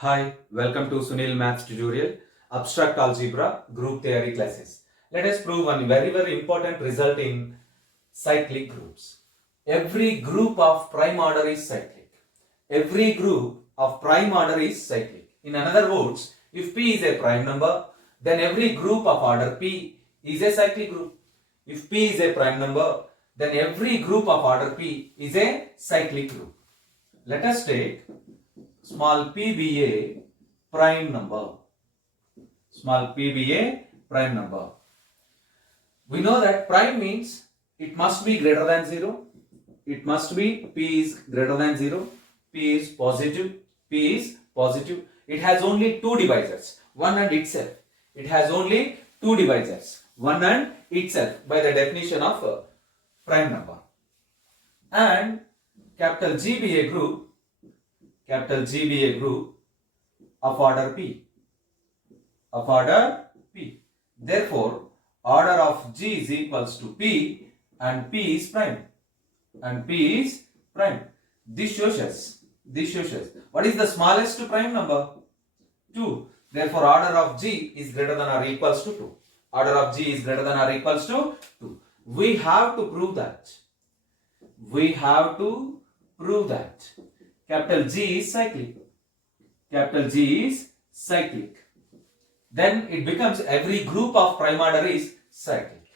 Hi, welcome to Sunil Maths tutorial, Abstract Algebra, Group Theory classes. Let us prove one very important result in cyclic groups. Every group of prime order is cyclic. Every group of prime order is cyclic. In other words, if P is a prime number, then every group of order P is a cyclic group. If P is a prime number, then every group of order P is a cyclic group. Let us take small p be a prime number. Small p be a prime number. We know that prime means it must be greater than 0. It must be p is greater than 0. P is positive. P is positive. It has only two divisors, 1 and itself. It has only two divisors, 1 and itself, by the definition of prime number. And capital G be a group of order P. Therefore, order of G is equals to P and P is prime. This shows us. What is the smallest prime number? 2. Therefore, order of G is greater than or equals to 2. We have to prove that. Capital G is cyclic. Then it becomes every group of prime order is cyclic.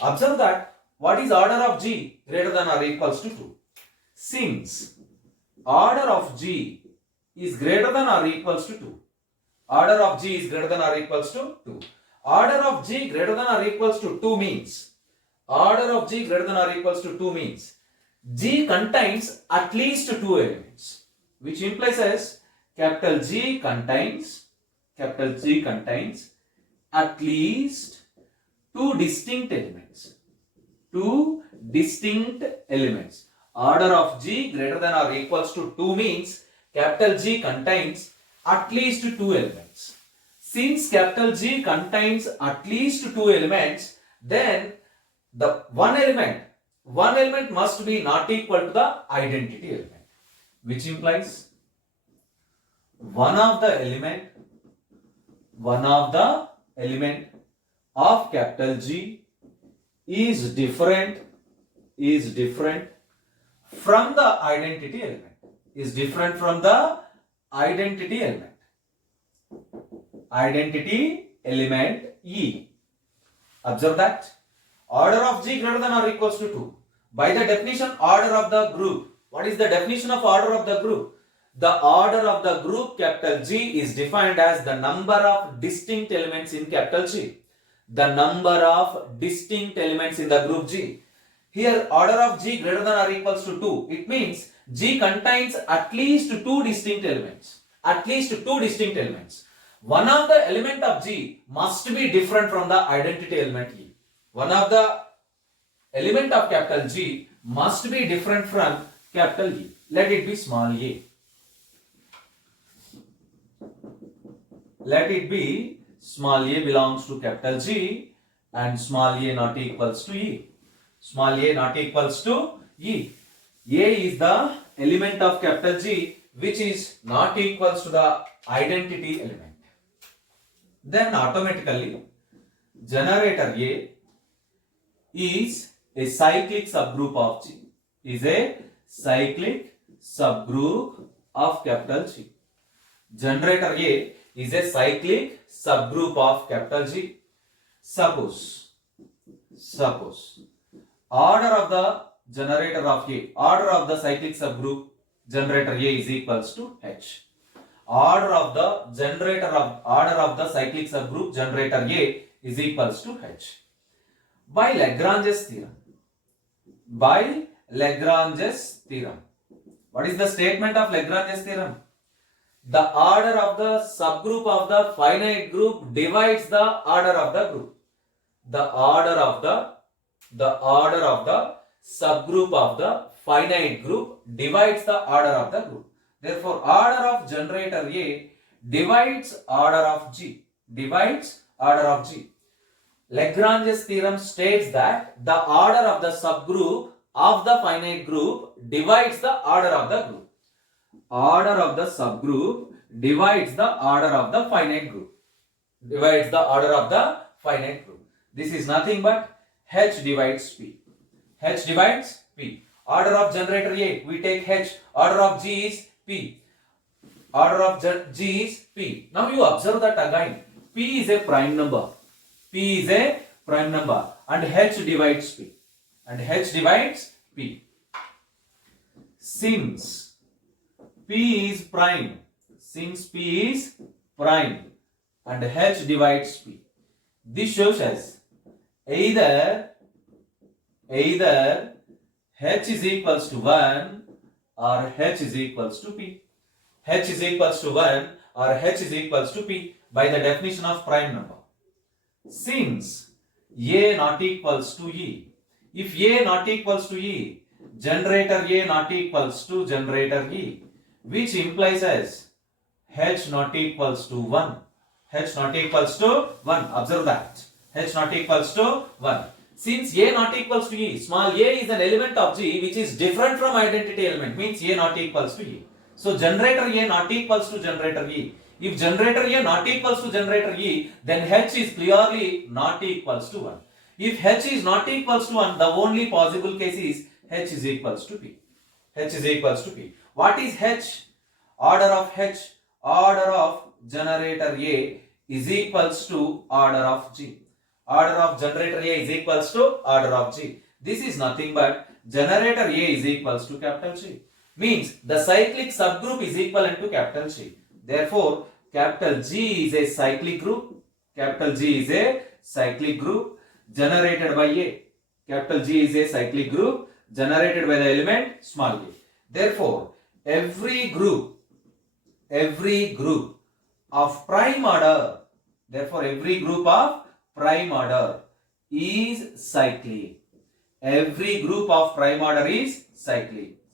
Observe that what is order of G greater than or equals to 2? Since order of G is greater than or equals to 2. Order of G greater than or equals to 2 means G contains at least two elements, which implies as capital G contains at least two distinct elements. Order of G greater than or equals to 2 means capital G contains at least two elements. Since capital G contains at least two elements, then the one element must be not equal to the identity element, which implies one of the element of capital G is different from the identity element. E. Observe that order of G greater than or equals to 2. By the definition order of the group, what is the definition of order of the group? The order of the group capital G is defined as the number of distinct elements in capital G. The number of distinct elements in the group G. Here order of G greater than or equals to 2. It means G contains at least two distinct elements. One of the element of G must be different from the identity element E. One of the element of capital G must be different from capital E. Let it be small a. Let it be small a belongs to capital G and small a not equals to E. A is the element of capital G which is not equals to the identity element. Then automatically generator A is a cyclic subgroup of G. Generator A is a cyclic subgroup of capital G. Suppose order of the generator of A, order of the cyclic subgroup generator A is equals to H. Order of the cyclic subgroup generator A is equals to H. By Lagrange's theorem. What is the statement of Lagrange's theorem? The order of the subgroup of the finite group divides the order of the group. The order of the subgroup of the finite group divides the order of the group. Therefore, order of generator A divides order of G. Lagrange's theorem states that the order of the subgroup of the finite group divides the order of the group. Order of the subgroup divides the order of the finite group. Divides the order of the finite group. This is nothing but H divides P. H divides P. Order of generator A, we take H. Order of G is P. Order of G is P. Now you observe that again. P is a prime number. P is a prime number. And H divides P. And H divides P. Since P is prime. Since P is prime. And H divides P. This shows us either H is equals to 1 or H is equals to P. H is equals to 1 or H is equals to P by the definition of prime number. Since A not equals to E, if A not equals to E, generator A not equals to generator E, which implies as H not equals to 1. H not equals to 1. Observe that. H not equals to 1. Since A not equals to E, small a is an element of G which is different from identity element, means A not equals to E. So generator A not equals to generator E. If generator A not equals to generator E, then H is clearly not equals to 1. If H is not equals to 1, the only possible case is H is equals to P. H is equals to P. What is H? Order of H, order of generator A is equals to order of G. Order of generator A is equals to order of G. This is nothing but generator A is equals to capital G. Means the cyclic subgroup is equivalent to capital G. Therefore, capital G is a cyclic group. Capital G is a cyclic group generated by A. Capital G is a cyclic group generated by the element small a. Therefore, every group of prime order, every group of prime order is cyclic. Every group of prime order is cyclic.